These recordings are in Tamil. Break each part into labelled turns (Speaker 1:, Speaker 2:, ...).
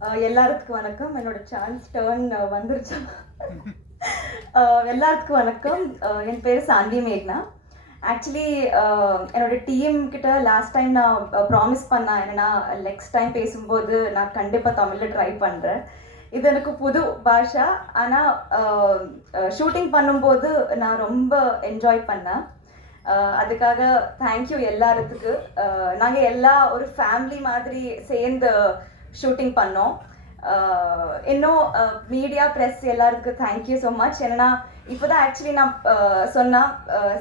Speaker 1: எல்லாருக்கும் வணக்கம். என்னோட சான்ஸ் டேர்ன் வந்துருச்சு. அஹ் எல்லாருக்கும் வணக்கம். என் பேர் சாந்தி மேக்னா. ஆக்சுவலி என்னோட டீம் கிட்ட லாஸ்ட் டைம் நான் ப்ராமிஸ் பண்ணேன் என்னன்னா நெக்ஸ்ட் டைம் பேசும்போது நான் கண்டிப்பாக தமிழில் ட்ரை பண்ணுறேன் இது எனக்கு புது பாஷா. ஆனால் ஷூட்டிங் பண்ணும்போது நான் ரொம்ப என்ஜாய் பண்ணேன். அதுக்காக தேங்க்யூ எல்லாத்துக்கு. நாங்கள் எல்லா ஒரு ஃபேமிலி மாதிரி சேர்ந்து ஷூட்டிங் பண்ணோம். இன்னும் மீடியா ப்ரெஸ் எல்லாருக்கும் தேங்க்யூ ஸோ மச் என்னன்னா இப்போ தான் ஆக்சுவலி நான் சொன்னால்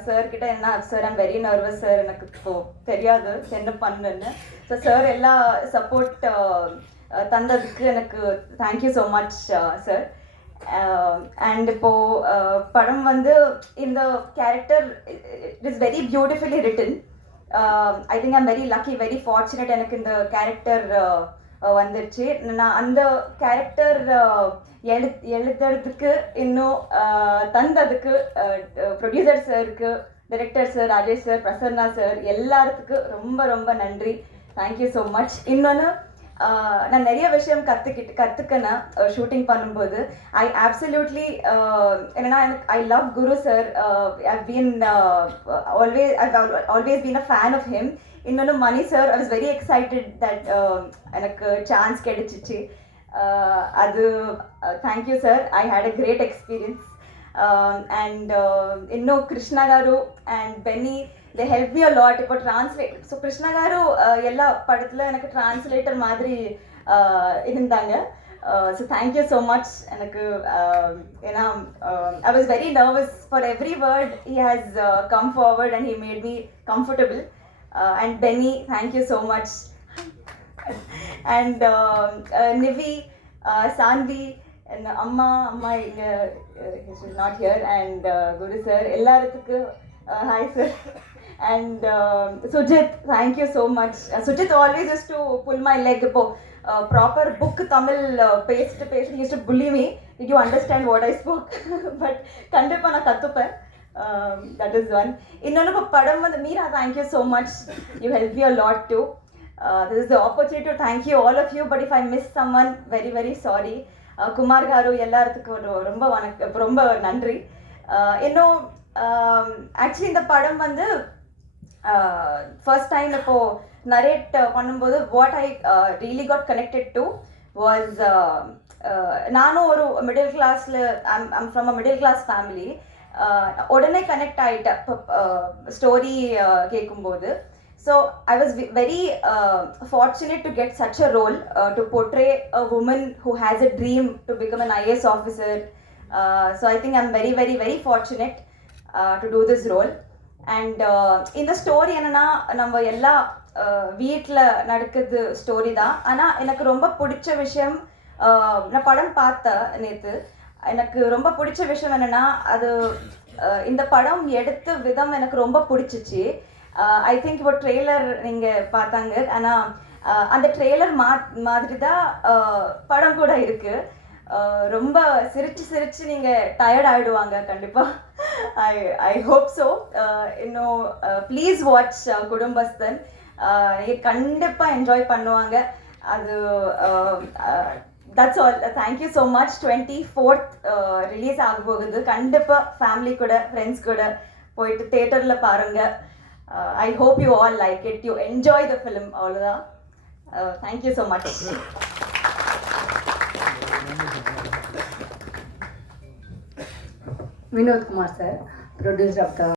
Speaker 1: சார் கிட்ட என்ன sir I'm very nervous sir எனக்கு இப்போ தெரியாது என்ன பண்ணுன்னு. ஸோ சார் எல்லா சப்போர்ட் தந்ததுக்கு எனக்கு thank you so much sir and இப்போ படம் வந்து இந்த character it is very beautifully written I think I'm very lucky very fortunate எனக்கு இந்த கேரக்டர் வந்துருச்சு. நான் அந்த கேரக்டர் எழு எழுதுறதுக்கு இன்னும் தந்ததுக்கு ப்ரொடியூசர் சாருக்கு director sir Rajesh sir Prasanna sir எல்லாத்துக்கும் ரொம்ப ரொம்ப நன்றி. தேங்க்யூ ஸோ மச் இன்னொன்று நான் நிறைய விஷயம் கற்றுக்கிட்டு கற்றுக்கினேன் ஷூட்டிங் பண்ணும்போது ஐ ஆப்சல்யூட்லி என்னன்னா எனக்கு I love Guru sir I been always I always been a fan of him இன்னொன்று Mani sir I was very excited that எனக்கு சான்ஸ் கிடைச்சிச்சு. அது thank you sir I had a great experience and ఎన్నో కృష్ణ గారు and Benny they help me a lot இப்போ translate so Krishna car uh, எல்லா படத்தில் எனக்கு டிரான்ஸ்லேட்டர் மாதிரி uh, இருந்தாங்க ஸோ தேங்க்யூ ஸோ மச் எனக்கு uh, ஏன்னா I was very nervous for every word he has come forward and he made me comfortable and Benny thank you so much and Nivi Saanvi and அம்மா அம்மா இங்கே not here and Guru sir எல்லாத்துக்கும் hi sir and Sujith thank you so much Sujith always is to pull my leg இப்போ ப்ராப்பர் புக் தமிழ் பேசிட்டு பேசிட்டு யூஸ் டு புள்ளி me did you understand what I spoke but கண்டிப்பாக நான் கற்றுப்பேன் தட் இஸ் ஒன் இன்னொன்று இப்போ படம் வந்து Meera thank you so much you help you lot to this is the opportunity to thank you all of you. But if i miss someone very very sorry. uh, Kumar garu எல்லாத்துக்கும் ஒரு ரொம்ப வணக்கம் ரொம்ப நன்றி. இன்னும் ஆக்சுவலி இந்த படம் வந்து ஃபர்ஸ்ட் டைம் இப்போ நரேட் பண்ணும்போது what I really got connected to was நானும் ஒரு மிடில் கிளாஸில் I'm from a middle class family உடனே கனெக்ட் ஆகிட்டேன் ஸ்டோரி கேட்கும்போது So I was ve- very uh, fortunate to get such a role uh, to portray a woman who has a dream to become an IAS officer. Uh, so I think I'm very, very, very fortunate uh, to do this role. And இந்த ஸ்டோரி என்னன்னா நம்ம எல்லா வீட்டில் நடக்குது ஸ்டோரி தான் ஆனால் எனக்கு ரொம்ப பிடிச்ச விஷயம் uh, நான் படம் பார்த்தேன் நேற்று எனக்கு ரொம்ப பிடிச்ச விஷயம் என்னன்னா அது uh, இந்த படம் எடுத்த விதம் எனக்கு ரொம்ப பிடிச்சிச்சு ஐ திங்க் இப்போ ட்ரெய்லர் நீங்கள் பார்த்தாங்க. ஆனால் uh, அந்த ட்ரெய்லர் மா மாதிரி தான் uh, படம் கூட இருக்குது uh, ரொம்ப சிரித்து சிரித்து நீங்கள் டயர்ட் ஆகிடுவாங்க கண்டிப்பாக ஐ ஐ ஹோப் ஸோ இன்னும் ப்ளீஸ் வாட்ச் குடும்பஸ்தன். அஹ் கண்டிப்பாக என்ஜாய் பண்ணுவாங்க. அது that's all thank you so much twenty fourth release ஆக போகுது. கண்டிப்பாக ஃபேமிலி கூட ஃப்ரெண்ட்ஸ் கூட போயிட்டு தேட்டரில் பாருங்கள் I hope you all like it you enjoy the film அவ்வளோதான் thank you so
Speaker 2: much Vinothkumar sir producer of the